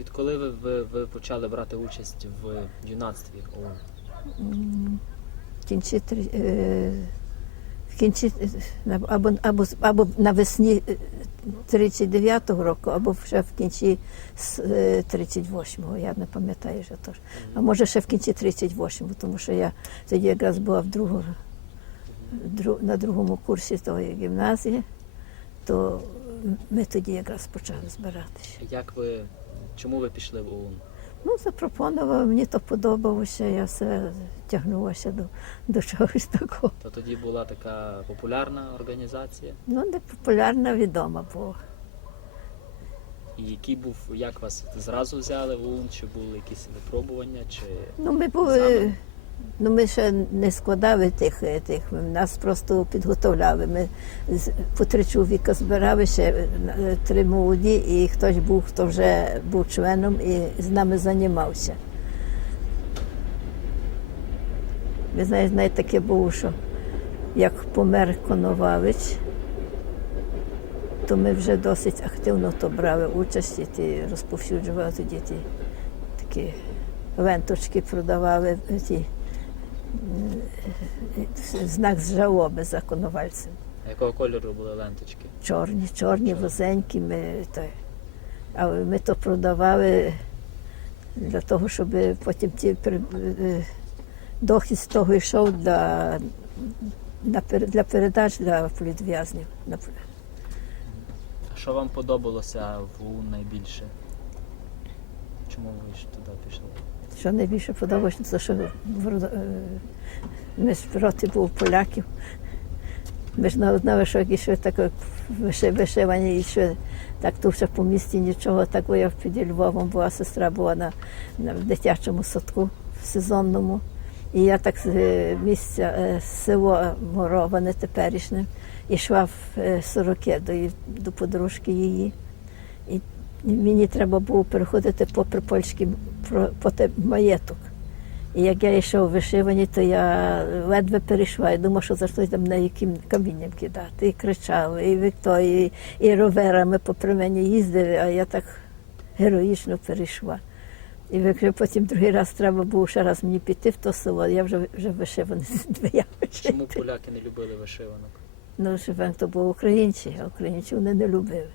Відколи ви, ви, ви почали брати участь в юнацтві ОУН? М, В кінці три- е, в кінці е, на- або, або, або навесні е, 39-го року, або вже в кінці з, е, 38-го, я не пам'ятаю вже теж. А може ще в кінці 38-го, тому що я тоді якраз була в другу, дру, на другому курсі тої гімназії, то ми тоді якраз почали збиратися. Як ви, чому ви пішли в ОУН? Ну, запропонував, мені то подобалося, я все тягнулася до, до чогось такого. То тоді була така популярна організація. Ну, не популярна, відома була. І який був, як вас зразу взяли в ОУН, чи були якісь випробування, чи Ну, ми були, ну, ми ще не складали тих, е, тих, нас просто підготовляли. Ми по три чоловіка збирали ще е, три молоді, і хтось був, хто вже був членом і з нами займався. Ви знаєте, навіть таке було, що як помер Коновалич, то ми вже досить активно то брали участь і ті розповсюджували тоді ті такі ленточки продавали, ті знак жалоби за коновальцем. якого кольору були ленточки? Чорні, чорні, возенькі. Ми, то, але ми то продавали для того, щоб потім ті при- е, дохід з того йшов для, для передач для політв'язнів. А що вам подобалося в найбільше? Чому ви ж туди пішли? Що найбільше подобається, це що е, ми ж проти був поляків. Ми ж навіть знали, що ішли так як вишивані, і що так тут по місті нічого, так я під Львовом була, сестра була на, на дитячому садку в сезонному. І я так з е, місця е, село Мороване теперішнє, йшла в сороки до, до подружки її. І мені треба було переходити попри польський маєток. І як я йшов вишивані, то я ледве перейшла. Я думала, що за що там на яким камінням кидати. І кричали, і Вікторії, і, і роверами попри мене їздили, а я так героїчно перейшла. І вже потім другий раз треба було ще раз мені піти в то село, я вже, вже вишиваний двоя Чому поляки не любили вишиванок? Ну, живем, то були українці, а українців вони не любили.